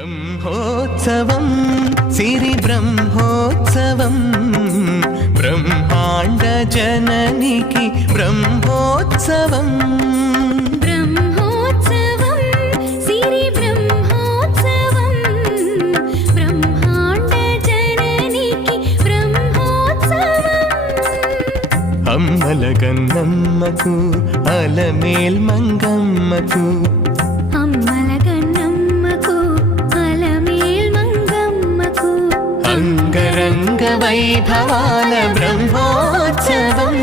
బ్రహ్మోత్సవం సిరి బ్రహ్మోత్సవం బ్రహ్మాండ జననికి బ్రహ్మోత్సవం బ్రహ్మోత్సవం సిరి బ్రహ్మోత్సవం బ్రహ్మాండ జననికి బ్రహ్మోత్సవం అమ్మల గన్నమ్మకు అలమేల్ మంగమ్మకు అమ్మల గన్నమ్మకు అలమేల్ మంగమ్మకు అంగరంగ వైభవాల బ్రహ్మోత్సవం